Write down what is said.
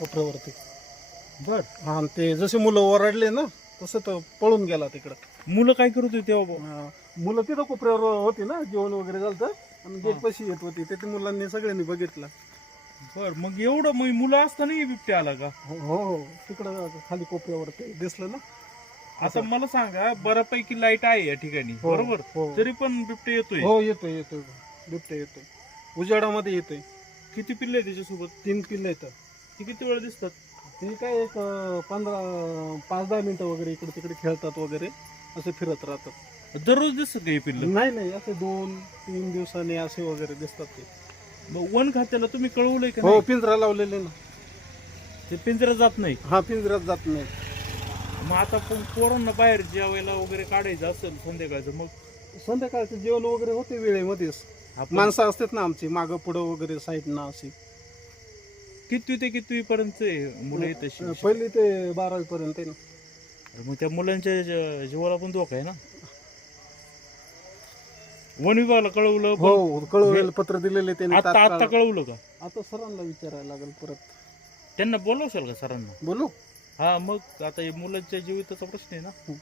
कोपऱ्यावरती. बर. हा ते जसे मुलं ओरडले ना तसं तो पळून गेला तिकडं. मुलं काय करत होते तेव्हा भाऊ? मुलं तिथं कोपऱ्यावर होती ना जेवण वगैरे झालं आणि गेट पशी येत होती ते ते मुलांनी सगळ्यांनी बघितलं. बर मग एवढं मग मुलं असताना हे बिबटे आला का? हो हो हो. तिकडं खाली कोपऱ्यावर ते दिसलं ना. आता मला सांगा बऱ्यापैकी लाइट आहे या ठिकाणी हो, बरोबर? हो. तरी पण बिबटे येतोय. हो येतोय येतोय. बिबट्या येतोय. उजाडामध्ये येतोय. किती पिल्ले आहे त्याच्यासोबत? तीन पिल्ले येतात ते किती वेळ दिसतात? ते काय एक अं, पंधरा पाच दहा मिनिटं वगैरे इकडे तिकडे खेळतात वगैरे असे फिरत राहतात. दररोज दिसत का हे पिल्ल? नाही नाही असे दोन तीन दिवसांनी असे वगैरे दिसतात ते. मग वन खात्याला तुम्ही कळवलंय का हो नाही? पिंजरा लावलेले ना. ते पिंजरा जात नाही? हा पिंजऱ्यात जात नाही. मग आता पण पोरांना बाहेर जेवायला वगैरे काढायचं असेल संध्याकाळचं मग? संध्याकाळचं जेवण वगैरे होते वेळेमध्येच. आपण माणसं असतात ना आमची मागं पुढं वगैरे साईड ना अशी. कितवी ते कितवी पर्यंत मुलं येत पहिली ते बारावी पर्यंत आहे ना. मग त्या मुलांच्या ज- जीवाला पण धोका आहे ना? वन विभागाला कळवलं पण हो कळवलेलं पत्र दिलेले त्याने आता आता तात्काळ. कळवलं का? आता सरांना विचारायला लागेल परत. त्यांना बोलवशाल का सरांना? बोलू. हा मग आता हे मुलांच्या जीविताचा प्रश्न आहे ना?